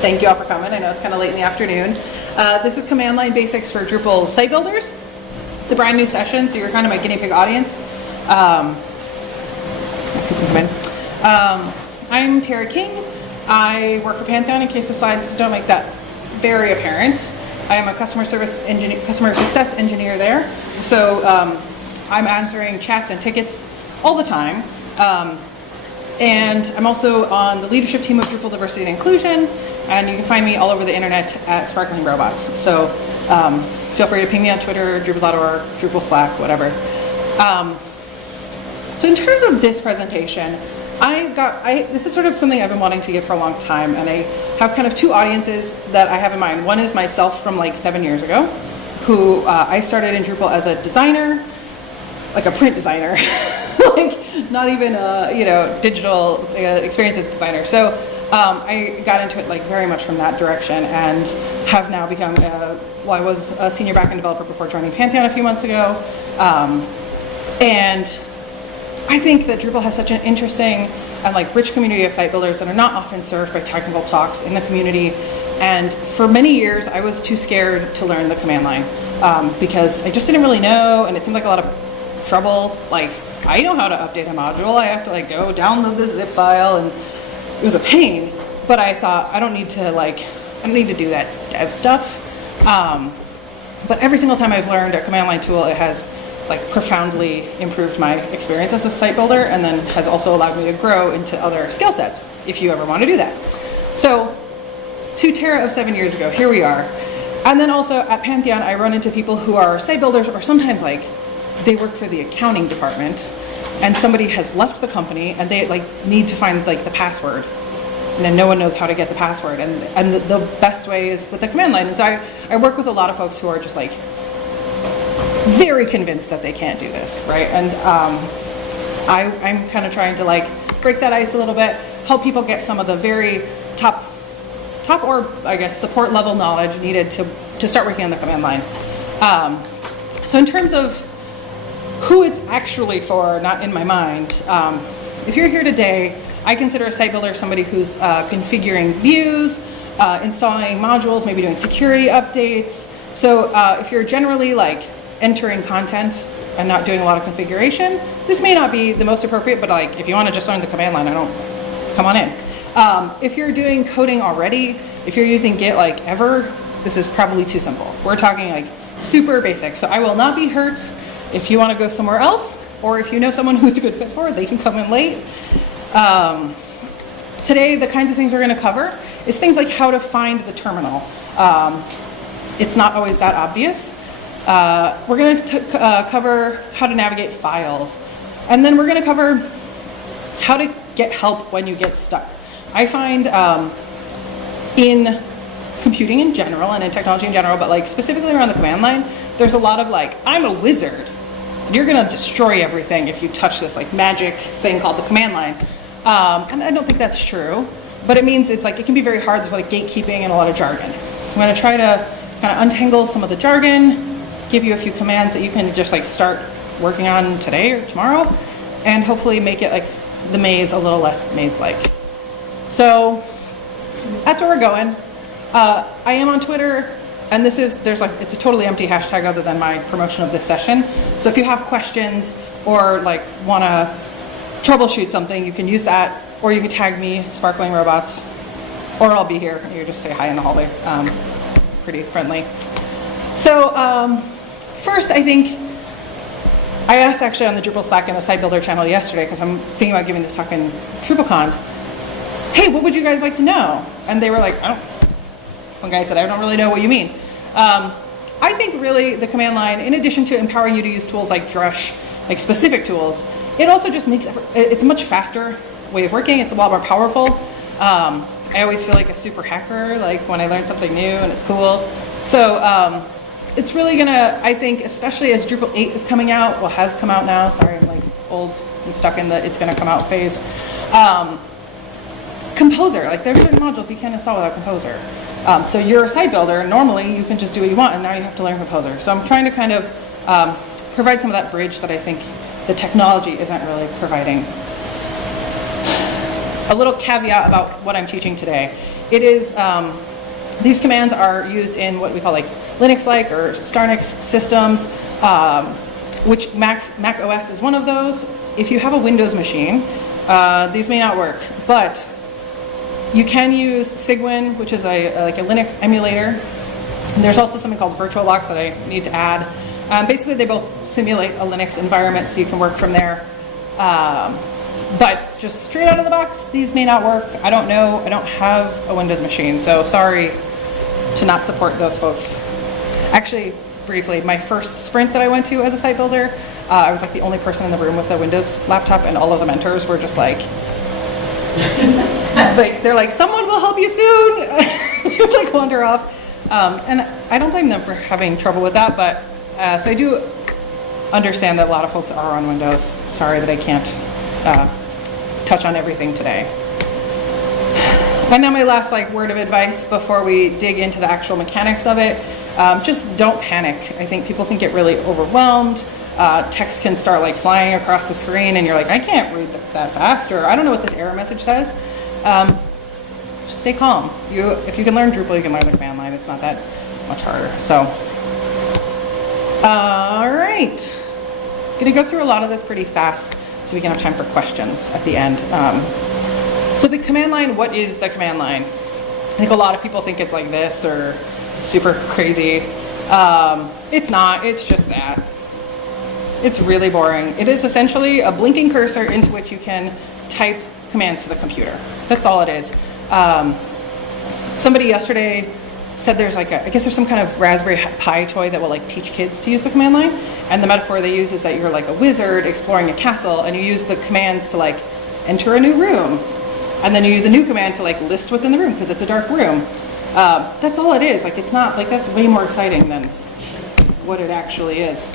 Thank you all for coming. I know it's kind of late in the afternoon. This is Command Line Basics for Drupal Site Builders. It's a brand new session, so you're kind of my guinea pig audience. I'm Tara King. I work for Pantheon, in case the slides don't make that very apparent. I am a customer success engineer there. So I'm answering chats and tickets all the time. And I'm also on the leadership team of Drupal Diversity and Inclusion, and you can find me all over the internet at sparklingrobots. So feel free to ping me on Twitter, Drupal.org, Drupal Slack, whatever. So in terms of this presentation, this is sort of something I've been wanting to give for a long time, and I have kind of two audiences that I have in mind. One is myself from like 7 years ago, who I started in Drupal as a designer, like a print designer, like not even a digital experiences designer. So I got into it like very much from that direction, and have now become. I was a senior backend developer before joining Pantheon a few months ago, and I think that Drupal has such an interesting and like rich community of site builders that are not often served by technical talks in the community. And for many years, I was too scared to learn the command line because I just didn't really know, and it seemed like a lot of trouble. Like, I know how to update a module. I have to like go download the zip file, and it was a pain. But I thought I don't need to do that dev stuff. But every single time I've learned a command line tool, it has like profoundly improved my experience as a site builder, and then has also allowed me to grow into other skill sets if you ever want to do that. So to Tara of 7 years ago, here we are. And then also at Pantheon, I run into people who are site builders, or sometimes like they work for the accounting department, and somebody has left the company and they like need to find like the password, and then no one knows how to get the password, and the best way is with the command line. And so I work with a lot of folks who are just like very convinced that they can't do this, right? And I'm kind of trying to like break that ice a little bit, help people get some of the very top or I guess support level knowledge needed to start working on the command line. So in terms of who it's actually for, not in my mind, if you're here today, I consider a site builder somebody who's configuring views, installing modules, maybe doing security updates. So if you're generally like entering content and not doing a lot of configuration, this may not be the most appropriate, but like if you want to just learn the command line, come on in. If you're doing coding already, if you're using Git like ever, this is probably too simple. We're talking like super basic. So I will not be hurt if you want to go somewhere else, or if you know someone who's a good fit for it, they can come in late. Today, the kinds of things we're going to cover is things like how to find the terminal. It's not always that obvious. We're going to cover how to navigate files. And then we're going to cover how to get help when you get stuck. I find in computing in general and in technology in general, but like specifically around the command line, there's a lot of like, I'm a wizard. You're going to destroy everything if you touch this like magic thing called the command line. And I don't think that's true, but it means it's like it can be very hard. There's like gatekeeping and a lot of jargon. So I'm going to try to kind of untangle some of the jargon, give you a few commands that you can just like start working on today or tomorrow, and hopefully make it like the maze a little less maze-like. So that's where we're going. I am on Twitter, and it's a totally empty hashtag other than my promotion of this session. So if you have questions or like want to troubleshoot something, you can use that, or you can tag me, sparklingrobots, or I'll be here. You just say hi in the hallway. Pretty friendly. So first, I think I asked actually on the Drupal Slack and the Site Builder channel yesterday, because I'm thinking about giving this talk in DrupalCon, hey, what would you guys like to know? And they were like, one guy said, I don't really know what you mean. I think really the command line, in addition to empowering you to use tools like Drush, like specific tools, it also just makes it's a much faster way of working. It's a lot more powerful. I always feel like a super hacker, like when I learn something new and it's cool. So it's really gonna, I think, especially as Drupal 8 is coming out, well, has come out now. Sorry, I'm like old and stuck in the it's gonna come out phase. Composer, like there's certain modules you can't install without Composer. So you're a site builder, normally you can just do what you want, and now you have to learn Composer. So I'm trying to kind of provide some of that bridge that I think the technology isn't really providing. a little caveat about what I'm teaching today. It is, these commands are used in what we call like Linux-like or Starnix systems, which Mac OS is one of those. If you have a Windows machine, these may not work, but you can use Cygwin, which is like a Linux emulator. And there's also something called VirtualBox that I need to add. Basically, they both simulate a Linux environment, so you can work from there. But just straight out of the box, these may not work. I don't know. I don't have a Windows machine, so sorry to not support those folks. Actually, briefly, my first sprint that I went to as a site builder, I was like the only person in the room with a Windows laptop, and all of the mentors were just like, they're like, someone will help you soon. You like wander off. And I don't blame them for having trouble with that, but so I do understand that a lot of folks are on Windows. Sorry that I can't touch on everything today. And now my last word of advice before we dig into the actual mechanics of it, just don't panic. I think people can get really overwhelmed. Text can start flying across the screen and you're like, I can't read that fast, or I don't know what this error message says. Just stay calm. If you can learn Drupal, you can learn the command line. It's not that much harder. So, all right. Gonna go through a lot of this pretty fast so we can have time for questions at the end. So the command line, what is the command line? I think a lot of people think it's like this or super crazy. It's not, it's just that. It's really boring. It is essentially a blinking cursor into which you can type commands to the computer. That's all it is. Somebody yesterday said there's I guess there's some kind of Raspberry Pi toy that will teach kids to use the command line. And the metaphor they use is that you're like a wizard exploring a castle and you use the commands to enter a new room. And then you use a new command to list what's in the room because it's a dark room. That's all it is. It's not that's way more exciting than what it actually is.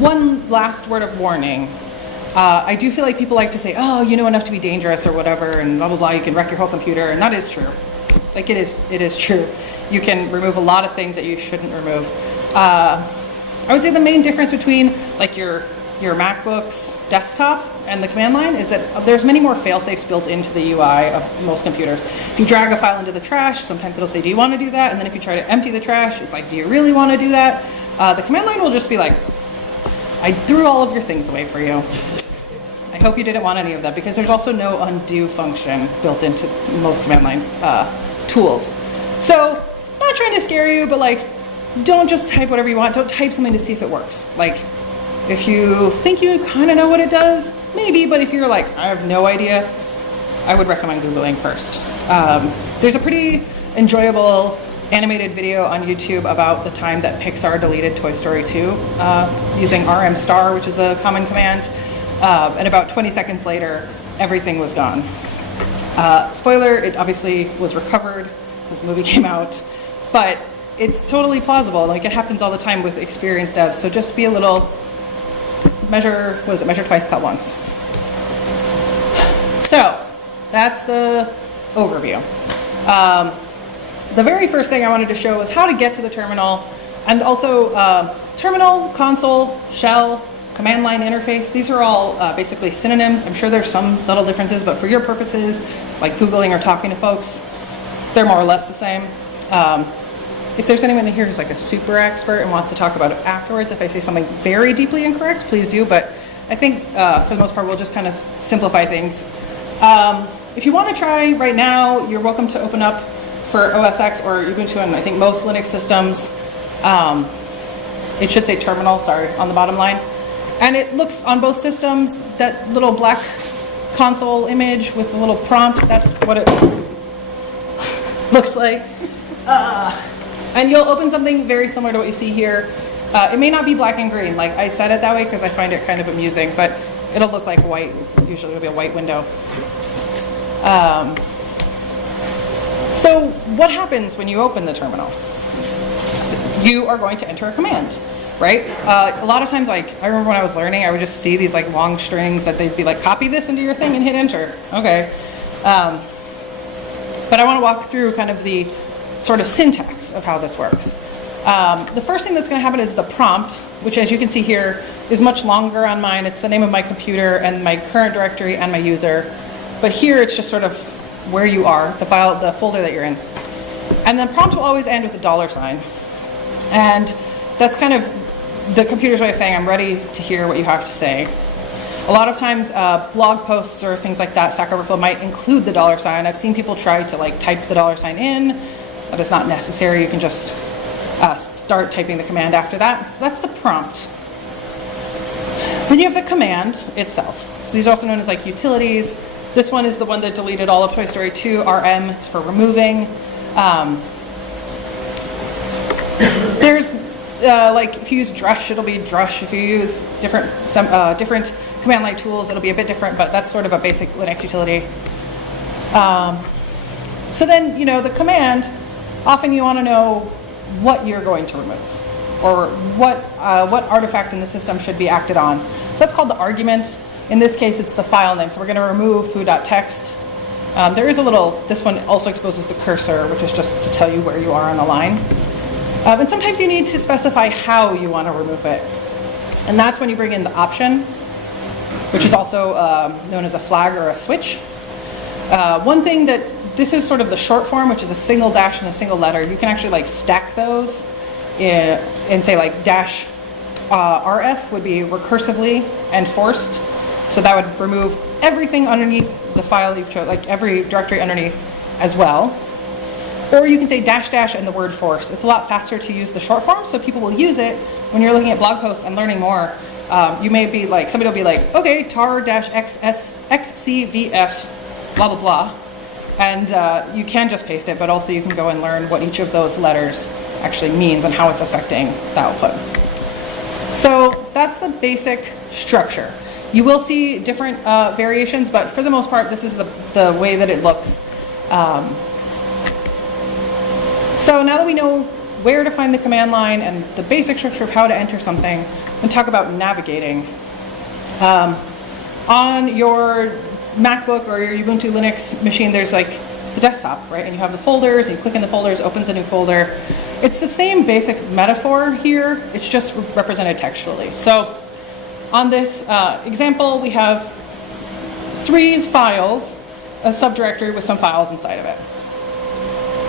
One last word of warning. I do feel like people like to say, oh, you know enough to be dangerous or whatever, and blah, blah, blah, you can wreck your whole computer, and that is true. It is true. You can remove a lot of things that you shouldn't remove. I would say the main difference between your MacBook's desktop and the command line is that there's many more fail-safes built into the UI of most computers. If you drag a file into the trash, sometimes it'll say, do you want to do that? And then if you try to empty the trash, it's do you really want to do that? The command line will just be I threw all of your things away for you. I hope you didn't want any of that, because there's also no undo function built into most command line tools. So, not trying to scare you, but don't just type whatever you want. Don't type something to see if it works. If you think you kind of know what it does, maybe, but if you're I have no idea, I would recommend Googling first. There's a pretty enjoyable animated video on YouTube about the time that Pixar deleted Toy Story 2 using RM star, which is a common command. And about 20 seconds later, everything was gone. Spoiler, it obviously was recovered as the movie came out, but it's totally plausible. It happens all the time with experienced devs, so just be a little measure twice, cut once. So that's the overview. The very first thing I wanted to show was how to get to the terminal, and also terminal, console, shell, command line interface. These are all basically synonyms. I'm sure there's some subtle differences, but for your purposes, Googling or talking to folks, they're more or less the same. If there's anyone in here who's a super expert and wants to talk about it afterwards, if I say something very deeply incorrect, please do. But I think for the most part, we'll just kind of simplify things. If you want to try right now, you're welcome to open up for OS X or Ubuntu and I think most Linux systems. It should say terminal, sorry, on the bottom line. And it looks on both systems, that little black console image with the little prompt, that's what it looks like. And you'll open something very similar to what you see here. It may not be black and green, I said it that way because I find it kind of amusing, but it'll look like white. Usually it'll be a white window. So what happens when you open the terminal? You are going to enter a command, right? A lot of times, I remember when I was learning, I would just see these long strings that they'd be copy this into your thing and hit enter. Okay. But I want to walk through kind of the sort of syntax of how this works. The first thing that's going to happen is the prompt, which as you can see here is much longer on mine. It's the name of my computer and my current directory and my user. But here it's just sort of where you are, the file, the folder that you're in. And the prompt will always end with a $sign. And that's kind of the computer's way of saying, I'm ready to hear what you have to say. A lot of times blog posts or things like that, Stack Overflow might include the $sign. I've seen people try to like type the $sign in, but it's not necessary. You can just start typing the command after that. So that's the prompt. Then you have the command itself. So these are also known as like utilities. This one is the one that deleted all of Toy Story 2, RM, it's for removing. There's like if you use Drush, it'll be Drush. If you use different command line tools, it'll be a bit different, but that's sort of a basic Linux utility. So then, the command, often you want to know what you're going to remove, or what artifact in the system should be acted on. So that's called the argument. In this case, it's the file name. So we're going to remove foo.txt. There is this one also exposes the cursor, which is just to tell you where you are on the line. And sometimes you need to specify how you want to remove it. And that's when you bring in the option, which is also known as a flag or a switch. One thing that, this is sort of the short form, which is a single dash and a single letter. You can actually like stack those and say like dash RF would be recursively enforced. So that would remove everything underneath the file you've chosen, like every directory underneath as well. Or you can say dash dash and the word force. It's a lot faster to use the short form, so people will use it when you're looking at blog posts and learning more. You may be like, somebody will be like, okay, tar-xcvf, blah, blah, blah. And you can just paste it, but also you can go and learn what each of those letters actually means and how it's affecting the output. So that's the basic structure. You will see different variations, but for the most part, this is the way that it looks. So now that we know where to find the command line and the basic structure of how to enter something, we'll talk about navigating. On your MacBook or your Ubuntu Linux machine, there's like the desktop, right? And you have the folders, and you click in the folders, opens a new folder. It's the same basic metaphor here, it's just represented textually. So on this example, we have 3 files, a subdirectory with some files inside of it.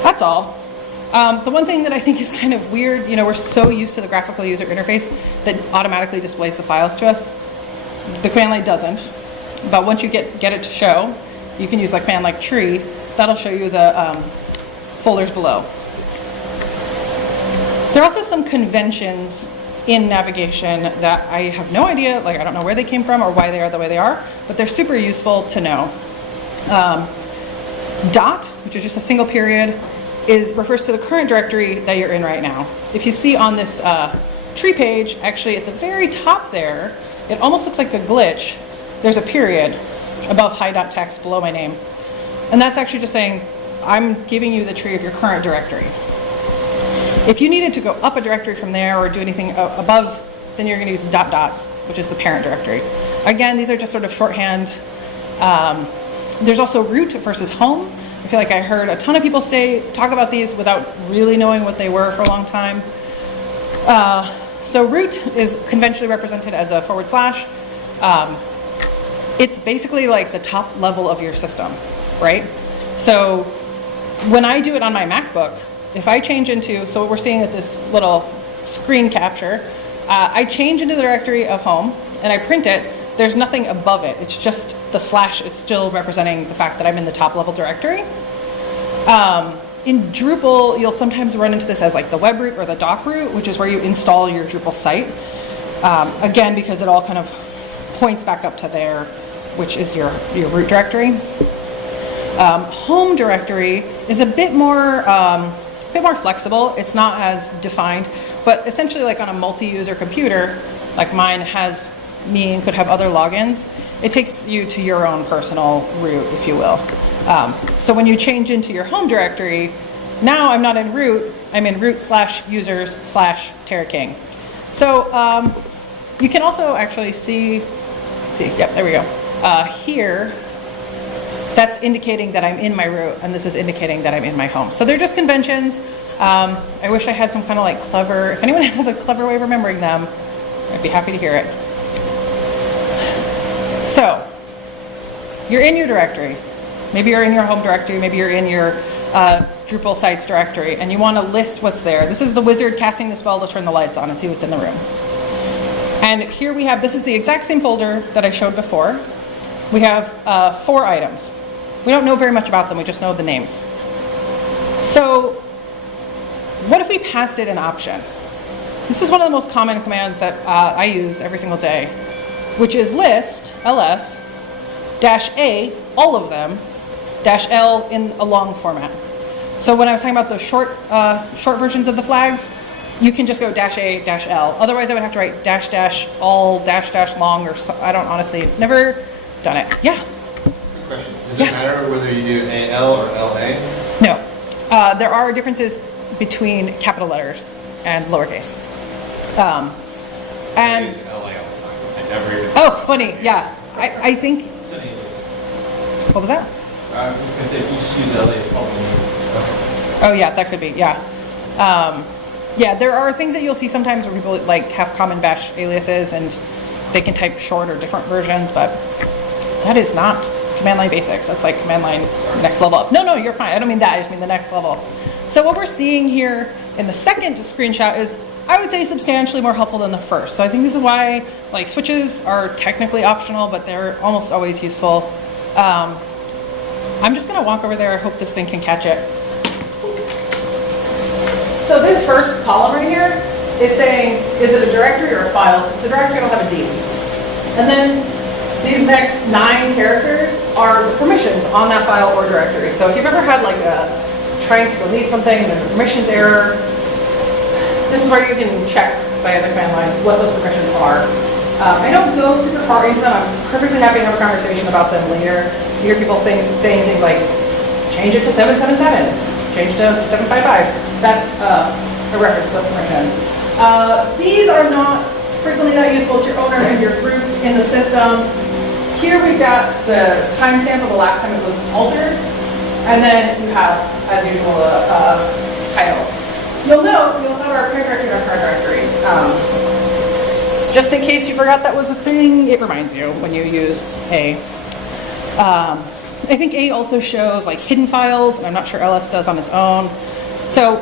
That's all. The one thing that I think is kind of weird, we're so used to the graphical user interface that automatically displays the files to us. The command line doesn't, but once you get it to show, you can use like command like tree. That'll show you the folders below. There are also some conventions in navigation that I have no idea, like I don't know where they came from or why they are the way they are, but they're super useful to know. Dot, which is just a single period, refers to the current directory that you're in right now. If you see on this tree page, actually at the very top there, it almost looks like a glitch. There's a period above hi.txt below my name. And that's actually just saying, I'm giving you the tree of your current directory. If you needed to go up a directory from there or do anything above, then you're going to use dot dot, which is the parent directory. Again, these are just sort of shorthand. There's also root versus home. I feel like I heard a ton of people talk about these without really knowing what they were for a long time. So root is conventionally represented as a /. It's basically like the top level of your system, right? So when I do it on my MacBook, if I change into, so what we're seeing at this little screen capture, I change into the directory of home and I print it, there's nothing above it. It's just the / is still representing the fact that I'm in the top level directory. In Drupal, you'll sometimes run into this as like the web root or the doc root, which is where you install your Drupal site. Again, because it all kind of points back up to there, which is your root directory. Home directory is a bit more flexible. It's not as defined, but essentially like on a multi-user computer, like mine has me and could have other logins, it takes you to your own personal root, if you will. So when you change into your home directory, now I'm not in root, I'm in root/users/terraking. So you can also actually see, yep, there we go. Here, that's indicating that I'm in my root, and this is indicating that I'm in my home. So they're just conventions. I wish I had some kind of like clever, if anyone has a clever way of remembering them, I'd be happy to hear it. So, you're in your directory. Maybe you're in your home directory, maybe you're in your Drupal sites directory, and you want to list what's there. This is the wizard casting the spell to turn the lights on and see what's in the room. And here we have, this is the exact same folder that I showed before. We have 4 items. We don't know very much about them, we just know the names. So, what if we passed it an option? This is one of the most common commands that I use every single day, which is list, ls, -a, all of them, -l in a long format. So when I was talking about those short versions of the flags, you can just go -a, -l. Otherwise I would have to write -all, -long, or so, I don't honestly, never done it. Yeah? Good question. Does it matter whether you do AL or LA? No. There are differences between capital letters and lowercase. And I use LA all the time. I never even. Oh, funny. Yeah. I think. It's an alias. What was that? I was going to say, if you just use LA, it's probably an alias. Oh, yeah, that could be. Yeah. Yeah, there are things that you'll see sometimes where people like have common bash aliases and they can type short or different versions, but that is not command line basics. That's like command line next level up. No, you're fine. I don't mean that. I just mean the next level. So what we're seeing here in the second screenshot is, I would say, substantially more helpful than the first. So I think this is why like switches are technically optional, but they're almost always useful. I'm just going to walk over there. I hope this thing can catch it. So this first column right here is saying, is it a directory or a file? So if it's a directory, it'll have a D. And then these next 9 characters are the permissions on that file or directory. So if you've ever had like trying to delete something, there's a permissions error, this is where you can check via the command line what those permissions are. I don't go super far into them. I'm perfectly happy to have a conversation about them later. You hear people saying things like, change it to 777, change to 755. That's a reference to the permissions. These are not frequently that useful to your owner and your group in the system. Here we've got the timestamp of the last time it was altered, and then you have, as usual, titles. You'll note we also have our parent directory and our current directory. Just in case you forgot that was a thing, it reminds you when you use A. I think A also shows like hidden files, and I'm not sure LS does on its own. So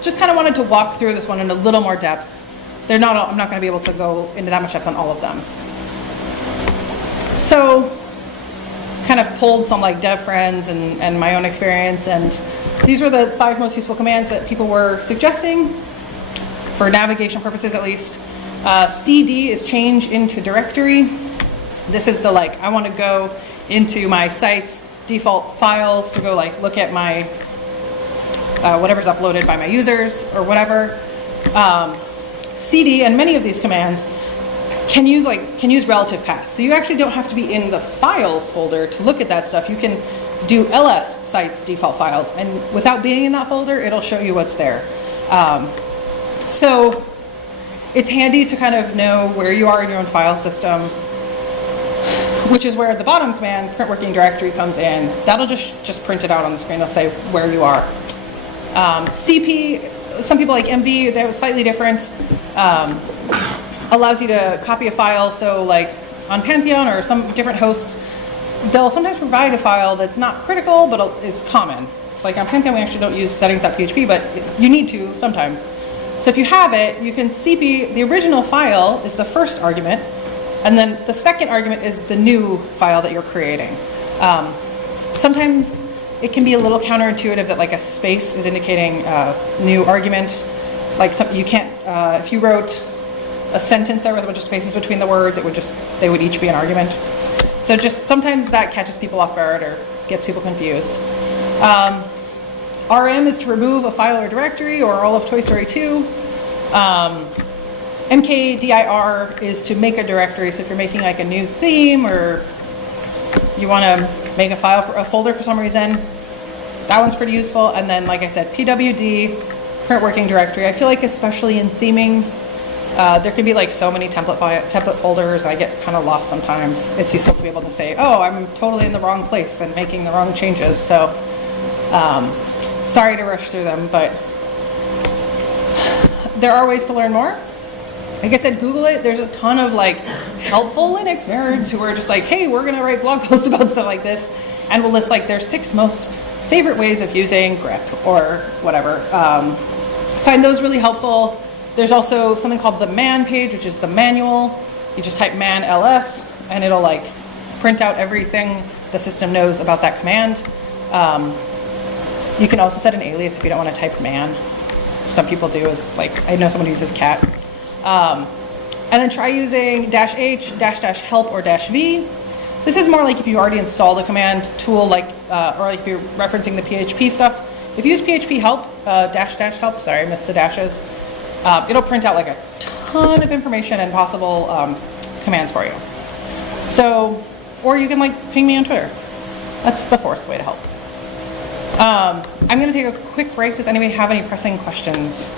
just kind of wanted to walk through this one in a little more depth. I'm not going to be able to go into that much depth on all of them. So kind of pulled some like dev friends and my own experience, and these were the 5 most useful commands that people were suggesting for navigation purposes at least. CD is change into directory. This is the like, I want to go into my site's default files to go like look at my whatever's uploaded by my users or whatever. CD and many of these commands can use relative paths. So you actually don't have to be in the files folder to look at that stuff. You can do ls sites default files, and without being in that folder, it'll show you what's there. So it's handy to kind of know where you are in your own file system, which is where the bottom command, print working directory, comes in. That'll just print it out on the screen. It'll say where you are. CP, some people like MV, they're slightly different. Allows you to copy a file. So like on Pantheon or some different hosts, they'll sometimes provide a file that's not critical, but is common. So like on Pantheon, we actually don't use settings.php, but you need to sometimes. So if you have it, you can CP, the original file is the first argument, and then the second argument is the new file that you're creating. Sometimes it can be a little counterintuitive that like a space is indicating a new argument. Like you can't, if you wrote a sentence there with a bunch of spaces between the words, they would each be an argument. So just sometimes that catches people off guard or gets people confused. RM is to remove a file or directory or all of Toy Story 2. MKDIR is to make a directory. So if you're making like a new theme or you want to make a file for a folder for some reason, that one's pretty useful. And then, like I said, PWD, current working directory. I feel like especially in theming, there can be like so many template folders. I get kind of lost sometimes. It's useful to be able to say, oh, I'm totally in the wrong place and making the wrong changes. So sorry to rush through them, but there are ways to learn more. Like I said, Google it. There's a ton of like helpful Linux nerds who are just like, hey, we're gonna write blog posts about stuff like this, and we'll list like their 6 most favorite ways of using grep or whatever. Find those really helpful. There's also something called the man page, which is the manual. You just type man ls, and it'll like print out everything the system knows about that command. You can also set an alias if you don't want to type man. Some people do, is like, I know someone who uses cat. And then try using -h, --help, or -v. This is more like if you already installed a command tool, like, or like if you're referencing the PHP stuff. If you use PHP help, --help, sorry, I missed the dashes, it'll print out like a ton of information and possible commands for you. So, or you can like ping me on Twitter. That's the 4th way to help. I'm going to take a quick break. Does anybody have any pressing questions?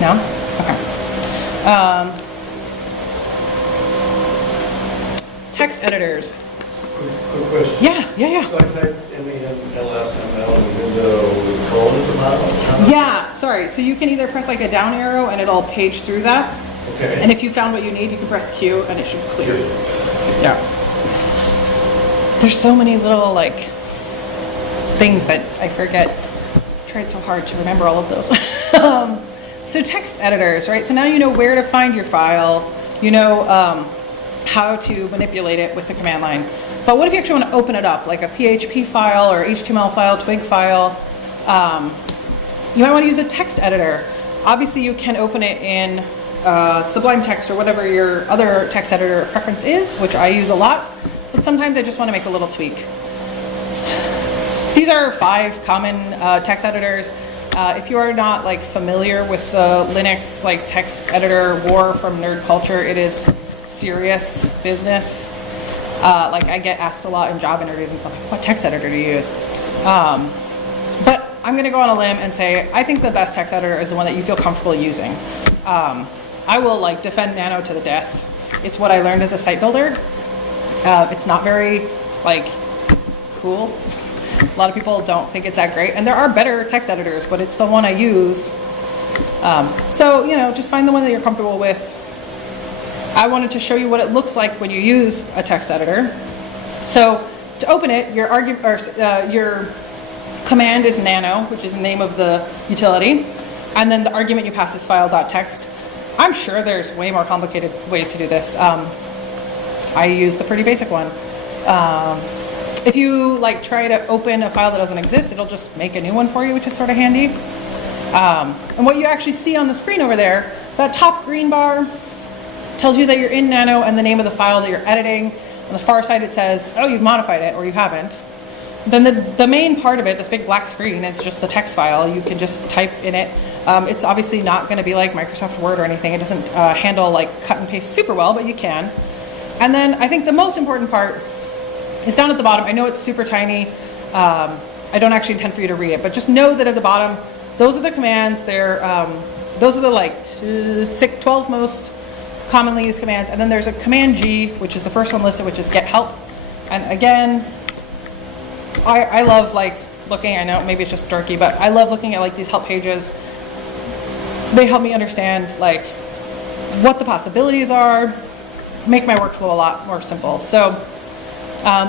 No? Okay. Text editors. Quick question. Yeah. So I typed MEMLSML in the window with a colon at the bottom? Yeah, sorry. So you can either press like a down arrow and it'll page through that. Okay. And if you found what you need, you can press Q and it should clear. Yeah. There's so many little like things that I forget. I tried so hard to remember all of those. So text editors, right? So now you know where to find your file. You know how to manipulate it with the command line. But what if you actually want to open it up, like a PHP file or HTML file, Twig file? You might want to use a text editor. Obviously, you can open it in Sublime Text or whatever your other text editor preference is, which I use a lot. But sometimes I just want to make a little tweak. These are 5 common text editors. If you are not like familiar with the Linux like text editor war from nerd culture, it is serious business. Like I get asked a lot in job interviews and stuff, like, what text editor do you use? But I'm going to go on a limb and say I think the best text editor is the one that you feel comfortable using. I will like defend Nano to the death. It's what I learned as a site builder. It's not very like cool. A lot of people don't think it's that great, and there are better text editors, but it's the one I use. So you know, just find the one that you're comfortable with. I wanted to show you what it looks like when you use a text editor. So to open it, your command is nano, which is the name of the utility, and then the argument you pass is file.text. I'm sure there's way more complicated ways to do this. I use the pretty basic one. If you like try to open a file that doesn't exist, it'll just make a new one for you, which is sort of handy. And what you actually see on the screen over there, that top green bar tells you that you're in Nano and the name of the file that you're editing. On the far side it says, oh, you've modified it or you haven't. Then the main part of it, this big black screen, is just the text file. You can just type in it. It's obviously not going to be like Microsoft Word or anything. It doesn't handle like cut and paste super well, but you can. And then I think the most important part is down at the bottom. I know it's super tiny. I don't actually intend for you to read it, but just know that at the bottom, those are the commands. Those are the like 12 most commonly used commands. And then there's a command G, which is the first one listed, which is get help. And again, I love like looking, I know maybe it's just dorky, but I love looking at like these help pages. They help me understand like what the possibilities are, make my workflow a lot more simple. So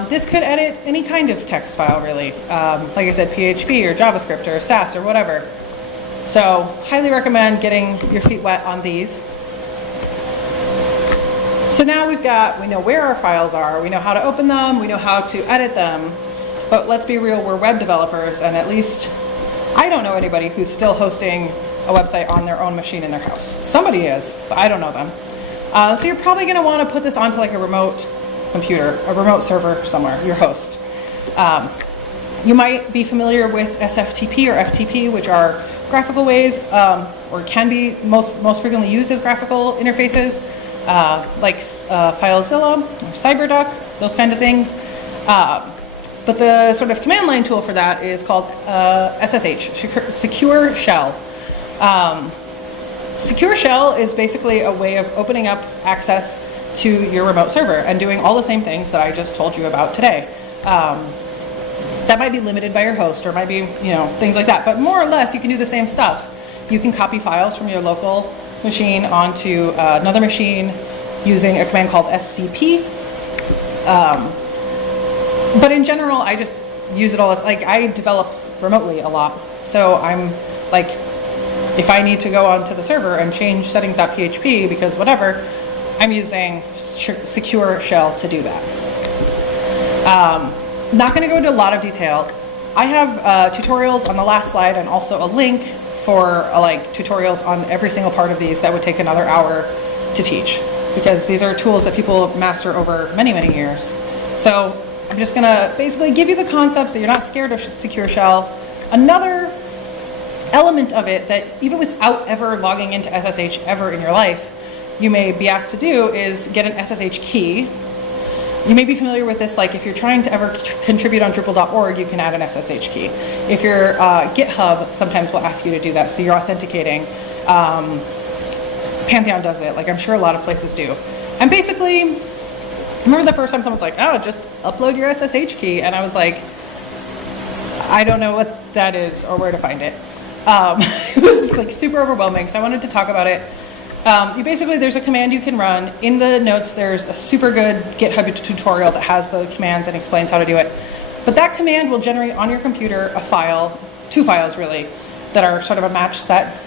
this could edit any kind of text file really. Like I said, PHP or JavaScript or Sass or whatever. So highly recommend getting your feet wet on these. So now we know where our files are, we know how to open them, we know how to edit them, but let's be real, we're web developers, and at least I don't know anybody who's still hosting a website on their own machine in their house. Somebody is, but I don't know them. So you're probably going to want to put this onto like a remote computer, a remote server somewhere, your host. You might be familiar with SFTP or FTP, which are graphical ways, or can be most frequently used as graphical interfaces. Like FileZilla or CyberDuck, those kinds of things. But the sort of command line tool for that is called SSH, Secure Shell. Secure Shell is basically a way of opening up access to your remote server and doing all the same things that I just told you about today. That might be limited by your host, or might be, things like that. But more or less, you can do the same stuff. You can copy files from your local machine onto another machine using a command called scp. But in general, I just use it all. Like, I develop remotely a lot, so I'm like, if I need to go onto the server and change settings.php because whatever, I'm using secure shell to do that. Not going to go into a lot of detail. I have tutorials on the last slide and also a link for like tutorials on every single part of these that would take another hour to teach, because these are tools that people master over many, many years. So I'm just going to basically give you the concept so you're not scared of secure shell. Another element of it that even without ever logging into SSH ever in your life, you may be asked to do is get an SSH key. You may be familiar with this, like if you're trying to ever contribute on Drupal.org, you can add an SSH key. If your GitHub sometimes will ask you to do that, so you're authenticating. Pantheon does it, like I'm sure a lot of places do. And basically, I remember the first time someone's like, oh, just upload your SSH key. And I was like, I don't know what that is or where to find it. It was like super overwhelming, so I wanted to talk about it. There's a command you can run. In the notes, there's a super good GitHub tutorial that has the commands and explains how to do it. But that command will generate on your computer a file, 2 files really, that are sort of a match set.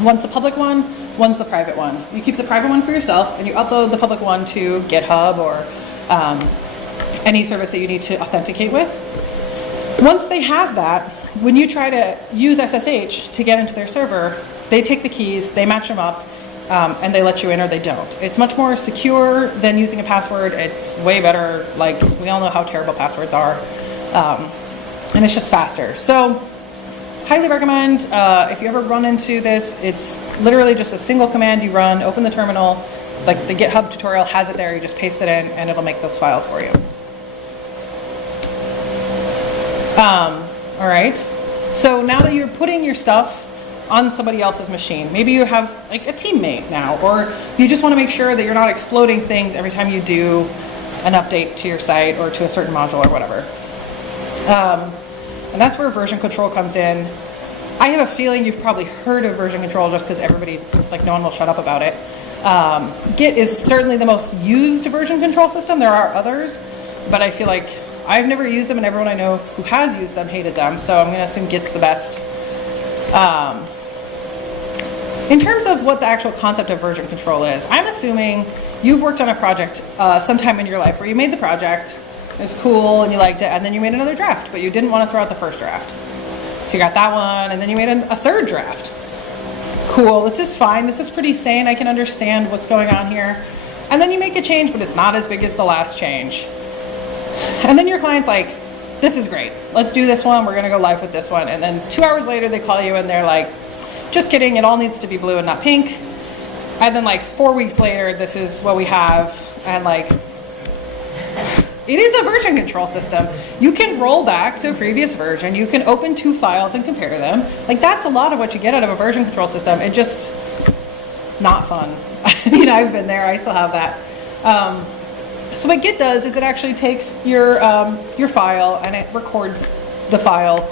One's the public one, one's the private one. You keep the private one for yourself, and you upload the public one to GitHub or any service that you need to authenticate with. Once they have that, when you try to use SSH to get into their server, they take the keys, they match them up, and they let you in or they don't. It's much more secure than using a password. It's way better. Like, we all know how terrible passwords are. And it's just faster. So, highly recommend, if you ever run into this, it's literally just a single command you run, open the terminal, like the GitHub tutorial has it there, you just paste it in and it'll make those files for you. All right, so now that you're putting your stuff on somebody else's machine, maybe you have like a teammate now, or you just want to make sure that you're not exploding things every time you do an update to your site or to a certain module or whatever. And that's where version control comes in. I have a feeling you've probably heard of version control just because everybody, like no one will shut up about it. Git is certainly the most used version control system. There are others, but I feel like I've never used them and everyone I know who has used them hated them, so I'm going to assume Git's the best. In terms of what the actual concept of version control is, I'm assuming you've worked on a project sometime in your life where you made the project, it was cool and you liked it, and then you made another draft, but you didn't want to throw out the first draft. So you got that one, and then you made a third draft. Cool, this is fine, this is pretty sane, I can understand what's going on here. And then you make a change, but it's not as big as the last change. And then your client's like, this is great, let's do this one, we're gonna go live with this one. And then 2 hours later they call you and they're like, just kidding, it all needs to be blue and not pink. And then like 4 weeks later, this is what we have. And like, it is a version control system. You can roll back to a previous version. You can open 2 files and compare them. Like, that's a lot of what you get out of a version control system. It's not fun. I mean, I've been there, I still have that. So what Git does is it actually takes your file and it records the file.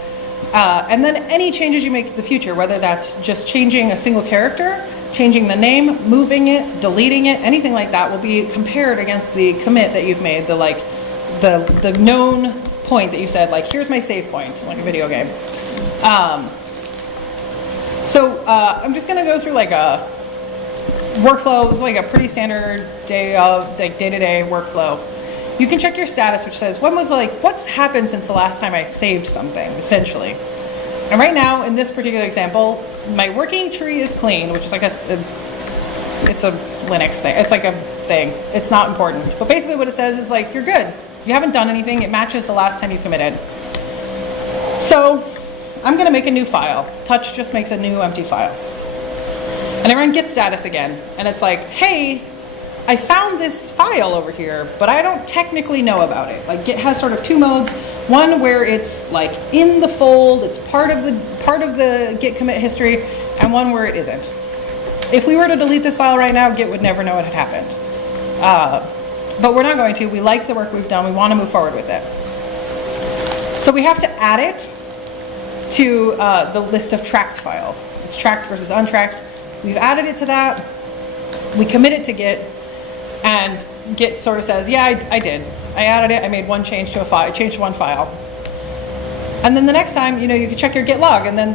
And then any changes you make in the future, whether that's just changing a single character, changing the name, moving it, deleting it, anything like that will be compared against the commit that you've made, the known point that you said, like, here's my save point, like a video game. I'm just going to go through like a workflow. It's like a pretty standard day-to-day workflow. You can check your status, which says, what's happened since the last time I saved something, essentially. And right now, in this particular example, my working tree is clean, which is like it's a Linux thing. It's like a thing. It's not important. But basically what it says is like, you're good. You haven't done anything. It matches the last time you committed. So I'm going to make a new file. Touch just makes a new empty file. And I run git status again. And it's like, hey, I found this file over here, but I don't technically know about it. Like, Git has sort of 2 modes. One where it's like in the fold, it's part of the Git commit history, and one where it isn't. If we were to delete this file right now, Git would never know it had happened. But we're not going to. We like the work we've done. We want to move forward with it. So we have to add it to the list of tracked files. It's tracked versus untracked. we've added it to that, we commit it to Git, and Git sort of says, yeah, I did. I added it, I made one change to a file, I changed one file. And then the next time, you can check your Git log, and then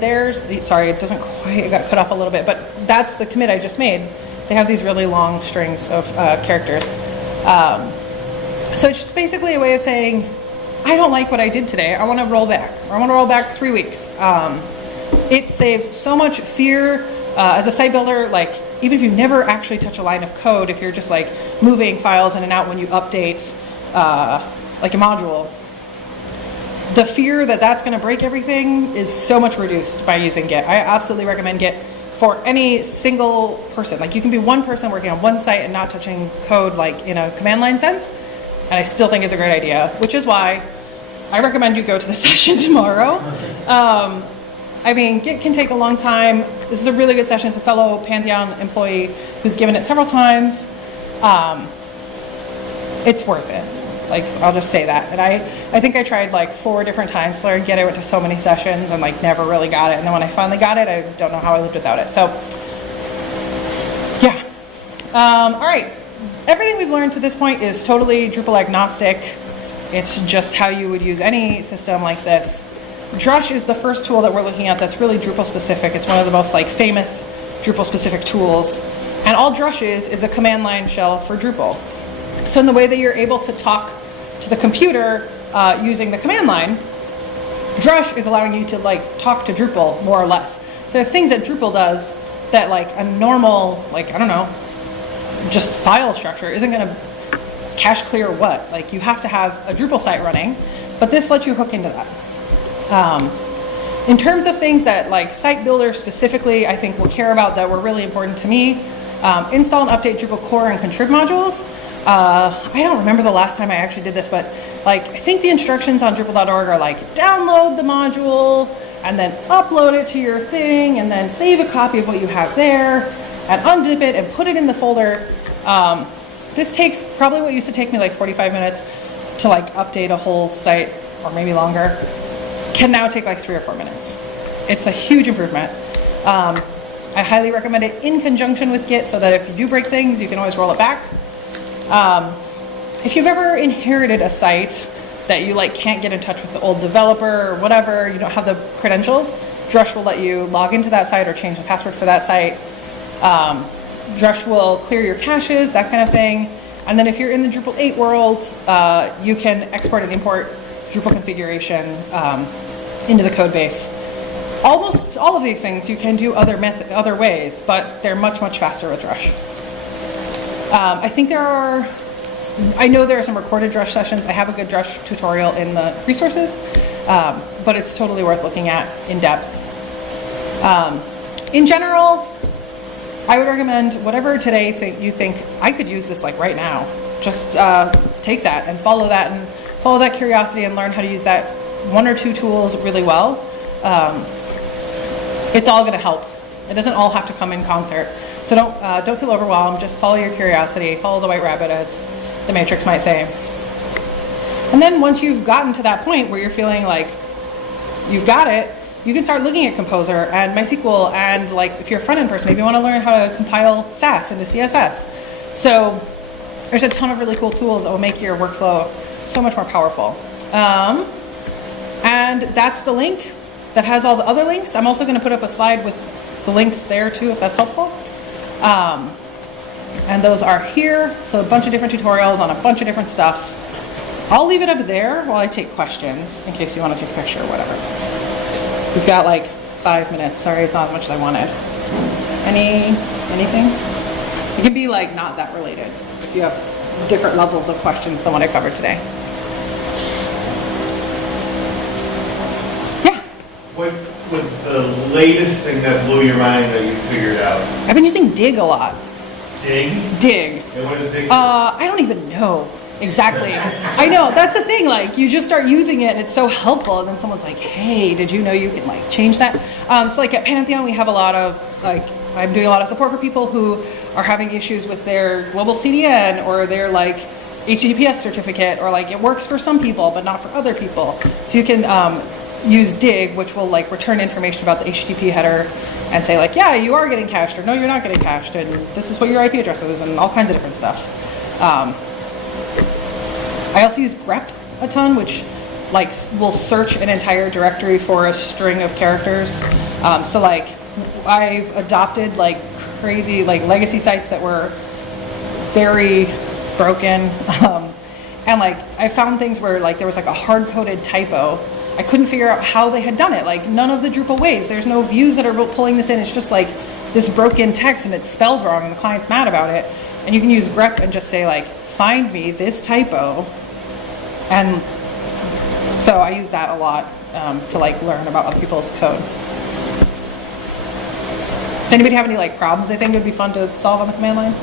sorry, it doesn't quite, it got cut off a little bit, but that's the commit I just made. They have these really long strings of characters. So it's just basically a way of saying, I don't like what I did today, I want to roll back, or I want to roll back 3 weeks. It saves so much fear as a site builder, like even if you never actually touch a line of code, if you're just like moving files in and out when you update like a module, the fear that that's going to break everything is so much reduced by using Git. I absolutely recommend Git for any single person. Like you can be one person working on one site and not touching code like in a command line sense, and I still think it's a great idea, which is why I recommend you go to the session tomorrow. I mean, Git can take a long time. This is a really good session. It's a fellow Pantheon employee who's given it several times. It's worth it. Like, I'll just say that. And I think I tried like 4 different times to learn Git. I went to so many sessions and like never really got it. And then when I finally got it, I don't know how I lived without it. So, yeah. All right. Everything we've learned to this point is totally Drupal agnostic. It's just how you would use any system like this. Drush is the first tool that we're looking at that's really Drupal specific. It's one of the most like famous Drupal specific tools. And all Drush is a command line shell for Drupal. So in the way that you're able to talk to the computer using the command line, Drush is allowing you to like talk to Drupal more or less. So there are things that Drupal does that like a normal, like, I don't know, just file structure isn't going to cache clear what. Like you have to have a Drupal site running, but this lets you hook into that. In terms of things that like site builders specifically I think will care about that were really important to me, install and update Drupal core and contrib modules. I don't remember the last time I actually did this, but like I think the instructions on Drupal.org are like download the module and then upload it to your thing and then save a copy of what you have there and unzip it and put it in the folder. This takes probably what used to take me like 45 minutes to like update a whole site, or maybe longer, can now take like 3 or 4 minutes. It's a huge improvement. I highly recommend it in conjunction with Git so that if you do break things, you can always roll it back. If you've ever inherited a site that you like can't get in touch with the old developer or whatever, you don't have the credentials, Drush will let you log into that site or change the password for that site. Drush will clear your caches, that kind of thing. And then if you're in the Drupal 8 world, you can export and import Drupal configuration into the code base. Almost all of these things you can do other ways, but they're much, much faster with Drush. I know there are some recorded Drush sessions. I have a good Drush tutorial in the resources, but it's totally worth looking at in depth. In general, I would recommend whatever today you think I could use this like right now. Just take that and follow that curiosity and learn how to use that 1 or 2 tools really well. It's all going to help. It doesn't all have to come in concert. So don't feel overwhelmed. Just follow your curiosity. Follow the white rabbit, as the Matrix might say. And then once you've gotten to that point where you're feeling like you've got it, you can start looking at Composer and MySQL, and like if you're a front-end person, maybe you want to learn how to compile Sass into CSS. So there's a ton of really cool tools that will make your workflow so much more powerful. And that's the link that has all the other links. I'm also going to put up a slide with the links there too, if that's helpful. And those are here. So a bunch of different tutorials on a bunch of different stuff. I'll leave it up there while I take questions in case you want to take a picture or whatever. We've got like 5 minutes. Sorry, it's not as much as I wanted. Anything? It can be like not that related if you have different levels of questions than what I covered today. Yeah. What was the latest thing that blew your mind that you figured out? I've been using Dig a lot. Dig? Dig. And what is Dig do? I don't even know exactly. I know, that's the thing, like you just start using it and it's so helpful, and then someone's like, hey, did you know you can like change that? So like at Pantheon we have a lot of like, I'm doing a lot of support for people who are having issues with their global CDN or their like HTTPS certificate, or like it works for some people but not for other people. So you can use dig, which will like return information about the HTTP header and say like, yeah, you are getting cached, or no, you're not getting cached, and this is what your IP address is, and all kinds of different stuff. I also use grep a ton, which like will search an entire directory for a string of characters. So like I've adopted like crazy like legacy sites that were very broken, and like I found things where like there was like a hard-coded typo. I couldn't figure out how they had done it. Like none of the Drupal ways. There's no views that are pulling this in. It's just like this broken text and it's spelled wrong and the client's mad about it. And you can use grep and just say like, find me this typo. And so I use that a lot to like learn about other people's code. Does anybody have any like problems they think would be fun to solve on the command line?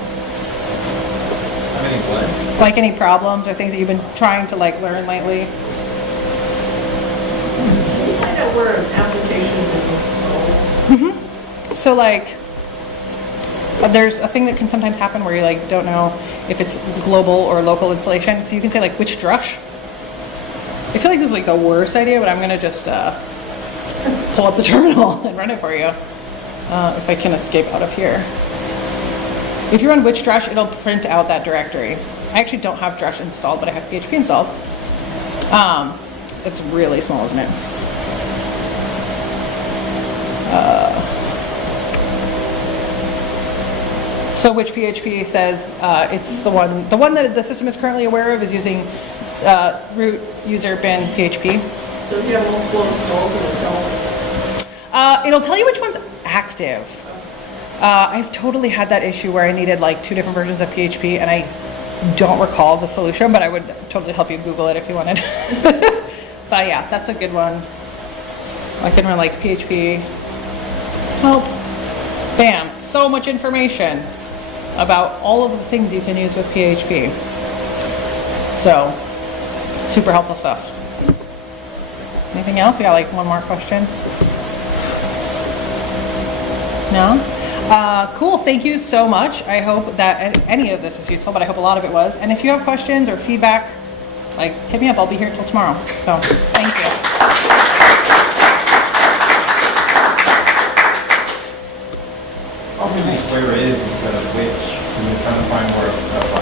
How many what? Like any problems or things that you've been trying to like learn lately? Can you find out where an application is installed? So like, there's a thing that can sometimes happen where you like don't know if it's global or local installation. So you can say like which drush. I feel like this is like the worst idea, but I'm gonna just pull up the terminal and run it for you. If I can escape out of here. If you run which drush, it'll print out that directory. I actually don't have drush installed, but I have PHP installed. It's really small, isn't it? So which PHP says it's the one that the system is currently aware of is using root user bin PHP. So if you have multiple installs, It'll tell you which one's active. I've totally had that issue where I needed like 2 different versions of PHP, and I don't recall the solution, but I would totally help you Google it if you wanted. But yeah, that's a good one. I can run like PHP help. Bam, so much information about all of the things you can use with PHP. So, super helpful stuff. Anything else? We got like one more question. No? Cool, thank you so much. I hope that any of this is useful, but I hope a lot of it was. And if you have questions or feedback, like hit me up, I'll be here till tomorrow. So, thank you. Where it is instead of which, when you're trying to find where